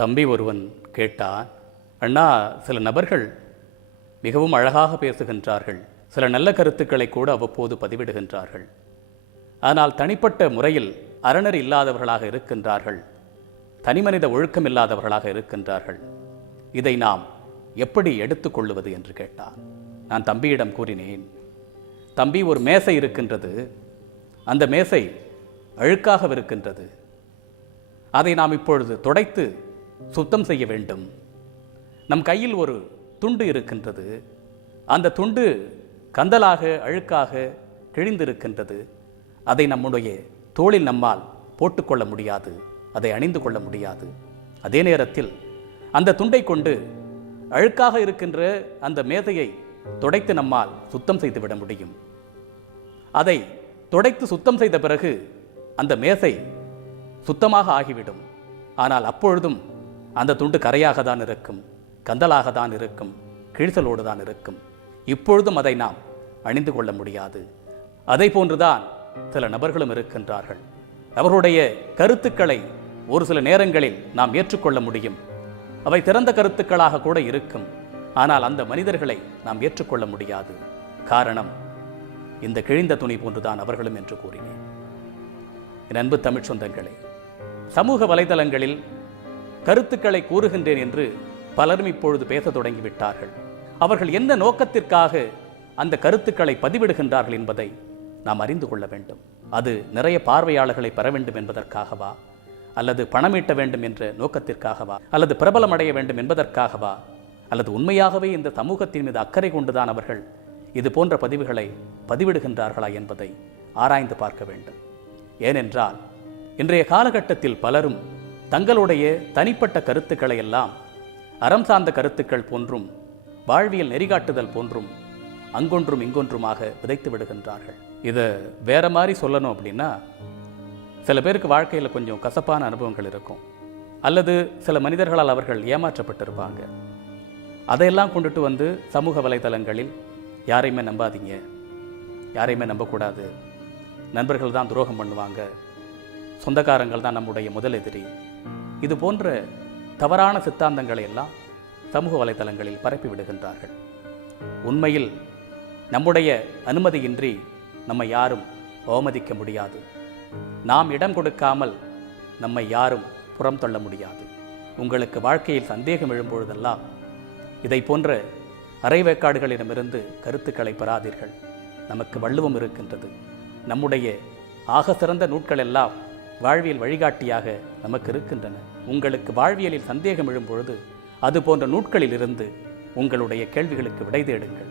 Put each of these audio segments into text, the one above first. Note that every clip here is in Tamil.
தம்பி ஒருவன் கேட்டான், அண்ணா, சில நபர்கள் மிகவும் அழகாக பேசுகின்றார்கள், சில நல்ல கருத்துக்களை கூட அவ்வப்போது பதிவிடுகின்றார்கள். ஆனால் தனிப்பட்ட முறையில் அறநெறி இல்லாதவர்களாக இருக்கின்றார்கள், தனிமனித ஒழுக்கம் இல்லாதவர்களாக இருக்கின்றார்கள். இதை நாம் எப்படி எடுத்துக்கொள்வது என்று கேட்டான். நான் தம்பியிடம் கூறினேன், தம்பி, ஒரு மேசை இருக்கின்றது, அந்த மேசை அழுக்காக இருக்கின்றது. அதை நாம் இப்பொழுது துடைத்து சுத்தம் செய்ய வேண்டும். நம் கையில் ஒரு துண்டு இருக்கின்றது, அந்த துண்டு கந்தலாக அழுக்காக கிழிந்திருக்கின்றது. அதை நம்முடைய தோளில் நம்மால் போட்டுக்கொள்ள முடியாது, அதை அணிந்து கொள்ள முடியாது. அதே நேரத்தில் அந்த துண்டை கொண்டு அழுக்காக இருக்கின்ற அந்த மேசையை துடைத்து நம்மால் சுத்தம் செய்துவிட முடியும். அதை துடைத்து சுத்தம் செய்த பிறகு அந்த மேசை சுத்தமாக ஆகிவிடும். ஆனால் அப்பொழுதும் அந்த துண்டு கரையாக தான் இருக்கும், கந்தலாக தான் இருக்கும், கிழிசலோடு தான் இருக்கும். இப்பொழுதும் அதை நாம் அணிந்து கொள்ள முடியாது. அதை போன்றுதான் சில நபர்களும் இருக்கின்றார்கள். அவர்களுடைய கருத்துக்களை ஒரு சில நேரங்களில் நாம் ஏற்றுக்கொள்ள முடியும். அவை திறந்த கருத்துக்களாக கூட இருக்கும். ஆனால் அந்த மனிதர்களை நாம் ஏற்றுக்கொள்ள முடியாது. காரணம், இந்த கிழிந்த துணி போன்றுதான் அவர்களும் என்று கூறினேன். என் அன்பு தமிழ் சொந்தங்களே, சமூக வலைதளங்களில் கருத்துக்களை கூறுகின்றேன் என்று பலரும் இப்பொழுது பேச தொடங்கிவிட்டார்கள். அவர்கள் எந்த நோக்கத்திற்காக அந்த கருத்துக்களை பதிவிடுகின்றார்கள் என்பதை நாம் அறிந்து கொள்ள வேண்டும். அது நிறைய பார்வையாளர்களை பெற வேண்டும் என்பதற்காகவா, அல்லது பணமீட்ட வேண்டும் என்ற நோக்கத்திற்காகவா, அல்லது பிரபலம் அடைய வேண்டும் என்பதற்காகவா, அல்லது உண்மையாகவே இந்த சமூகத்தின் மீது அக்கறை கொண்டுதான் அவர்கள் இது போன்ற பதிவுகளை பதிவிடுகின்றார்களா என்பதை ஆராய்ந்து பார்க்க வேண்டும். ஏனென்றால் இன்றைய காலகட்டத்தில் பலரும் தங்களுடைய தனிப்பட்ட கருத்துக்களை எல்லாம் அறம் சார்ந்த கருத்துக்கள் போன்றும் வாழ்வியல் நெறிகாட்டுதல் போன்றும் அங்கொன்றும் இங்கொன்றுமாக விதைத்து விடுகின்றார்கள். இதை வேற மாதிரி சொல்லணும் அப்படின்னா, சில பேருக்கு வாழ்க்கையில் கொஞ்சம் கசப்பான அனுபவங்கள் இருக்கும், அல்லது சில மனிதர்களால் அவர்கள் ஏமாற்றப்பட்டிருப்பாங்க. அதையெல்லாம் கொண்டுட்டு வந்து சமூக வலைதளங்களில் யாரையுமே நம்பாதீங்க, யாரையுமே நம்பக்கூடாது, நண்பர்கள் தான் துரோகம் பண்ணுவாங்க, சொந்தக்காரங்கள் தான் நம்முடைய முதல் எதிரி, இது போன்ற தவறான சித்தாந்தங்களை எல்லாம் சமூக வலைதளங்களில் பரப்பி விடுகின்றார்கள். உண்மையில் நம்முடைய அனுமதியின்றி நம்மை யாரும் அவமதிக்க முடியாது. நாம் இடம் கொடுக்காமல் நம்மை யாரும் புறம் தள்ள முடியாது. உங்களுக்கு வாழ்க்கையில் சந்தேகம் எழும்பொழுதெல்லாம் இதை போன்ற அரைவேக்காடுகளிடமிருந்து கருத்துக்களை பெறாதீர்கள். நமக்கு வள்ளுவம் இருக்கின்றது. நம்முடைய ஆக சிறந்த நூட்கள் எல்லாம் வாழ்வியல் வழிகாட்டியாக நமக்கு இருக்கின்றன. உங்களுக்கு வாழ்வியலில் சந்தேகம் எழும்பொழுது அது போன்ற நூட்களில் இருந்து உங்களுடைய கேள்விகளுக்கு விடை தேடுங்கள்.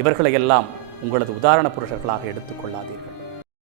இவர்களையெல்லாம் உங்களது உதாரண புருஷர்களாக எடுத்துக்கொள்ளாதீர்கள்.